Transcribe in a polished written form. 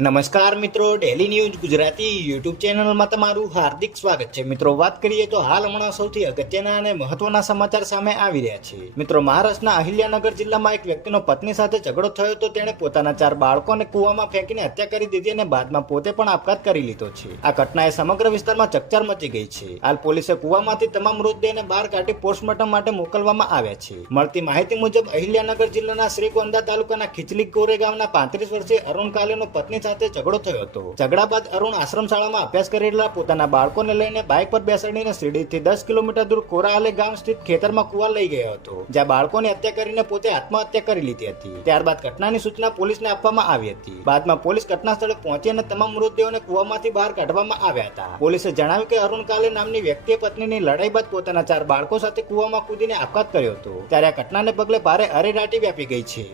નમસ્કાર મિત્રો, daily news Gujarati YouTube ચેનલમાં તમારું હાર્દિક સ્વાગત છે. મિત્રો, વાત કરીએ તો હાલ હમણાં સૌથી અગત્યના અને મહત્વના સમાચાર સામે આવી રહ્યા છે. મિત્રો, મહારાષ્ટ્રના અહિલ્યાનગર જિલ્લામાં એક વ્યક્તિનો પત્ની સાથે ઝઘડો થયો તો તેણે પોતાના 4 બાળકોને કૂવામાં ફેંકીને હત્યા કરી દીધી અને બાદમાં પોતે પણ આપઘાત કરી લીધો છે. આ ઘટનાએ સમગ્ર વિસ્તારમાં ચકચાર મચી ગઈ છે. હાલ પોલીસે કૂવામાંથી તમામ મૃતદેહને બહાર કાઢી પોસ્ટમોર્ટમ માટે મોકલવામાં આવ્યા છે. મળતી માહિતી મુજબ અહિલ્યાનગર જિલ્લાના શ્રીગોંદા તાલુકાના ખીચલી ગોરેગામના 35 વર્ષીય અરુણ કાલેનો પત્ની સાથે ઝઘડો થયો હતો. ઝઘડા બાદ અરુણ આશ્રમ શાળામાં અભ્યાસ કરી રહેલા પોતાના બાળકોને લઈને બાઇક પર બેસાડીને શિરડીથી 10 કિલોમીટર દૂર કોરાહાલે ગામ સ્થિત ખેતરમાં કૂવા લઈ ગયો હતો, જ્યાં બાળકોની હત્યા કરીને પોતે આત્મહત્યા કરી લીધી હતી. ત્યારબાદ ઘટનાની સૂચના પોલીસને આપવામાં આવી હતી. બાદમાં પોલીસ ઘટના સ્થળે પહોંચી અને તમામ મૃતદેહોને કૂવામાંથી બહાર કાઢવામાં આવ્યા હતા. પોલીસે જણાવ્યું કે અરુણ કાલે નામની વ્યક્તિએ પત્નીની લડાઈ બાદ પોતાના 4 બાળકો સાથે કૂવામાં કૂદીને આપઘાત કર્યો હતો. ત્યારે આ ઘટનાને પગલે ભારે અરેરાટી વ્યાપી ગઈ છે.